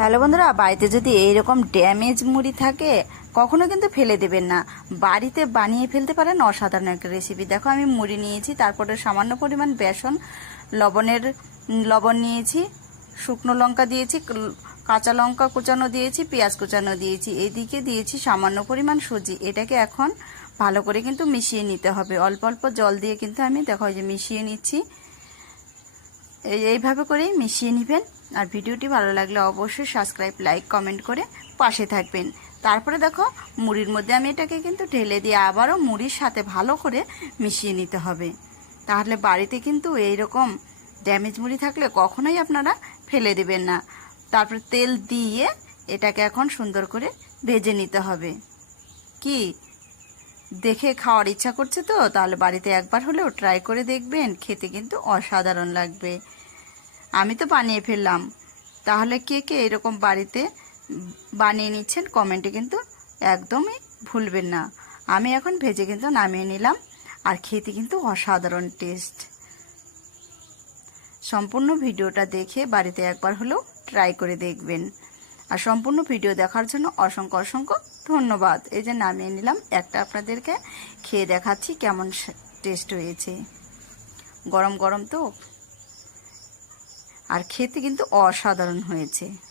Hello বন্ধুরা, বাড়িতে যদি এইরকম ড্যামেজ মুড়ি থাকে কখনো কিন্তু ফেলে দেবেন না। বাড়িতে বানিয়ে ফেলতে পারেন অসাধারণ একটা রেসিপি। দেখো, আমি মুড়ি নিয়েছি, তারপরে সামান্য পরিমাণ বেসন, লবণ নিয়েছি, শুকনো লঙ্কা দিয়েছি, কাঁচা লঙ্কা কুচানো দিয়েছি, পেঁয়াজ কুচানো দিয়েছি, এইদিকে দিয়েছি সামান্য পরিমাণ সুজি। এটাকে এখন ভালো করে কিন্তু মিশিয়ে নিতে হবে। অল্প অল্প জল দিয়ে কিন্তু আমি দেখো যে মিশিয়ে নিচ্ছি। এইভাবে করেই মিশিয়ে নেবেন। আর ভিডিওটি ভালো লাগলে অবশ্যই সাবস্ক্রাইব, লাইক, কমেন্ট করে পাশে থাকবেন। তারপরে দেখো, মুড়ির মধ্যে আমি এটাকে কিন্তু ঢেলে দিয়ে আবারও মুড়ির সাথে ভালো করে মিশিয়ে নিতে হবে। তাহলে বাড়িতে কিন্তু এইরকম ড্যামেজ মুড়ি থাকলে কখনোই আপনারা ফেলে দেবেন না। তারপরে তেল দিয়ে এটাকে এখন সুন্দর করে ভেজে নিতে হবে। কি দেখে খাওয়ার ইচ্ছা করছে তো? তাহলে বাড়িতে একবার হলেও ট্রাই করে দেখবেন, খেতে কিন্তু অসাধারণ লাগবে। আমি তো বানিয়ে ফেললাম, তাহলে কে কে এরকম বাড়িতে বানিয়ে নিচ্ছেন কমেন্টে কিন্তু একদমই ভুলবেন না। আমি এখন ভেজে কিন্তু নামিয়ে নিলাম, আর খেতে কিন্তু অসাধারণ টেস্ট। সম্পূর্ণ ভিডিওটা দেখে বাড়িতে একবার হলেও ট্রাই করে দেখবেন। আর সম্পূর্ণ ভিডিও দেখার জন্য অসংখ্য অসংখ্য ধন্যবাদ। এই যে নামিয়ে নিলাম, একটা আপনাদেরকে খেয়ে দেখাচ্ছি কেমন টেস্ট হয়েছে। গরম গরম তো, আর খেতে কিন্তু অসাধারণ হয়েছে।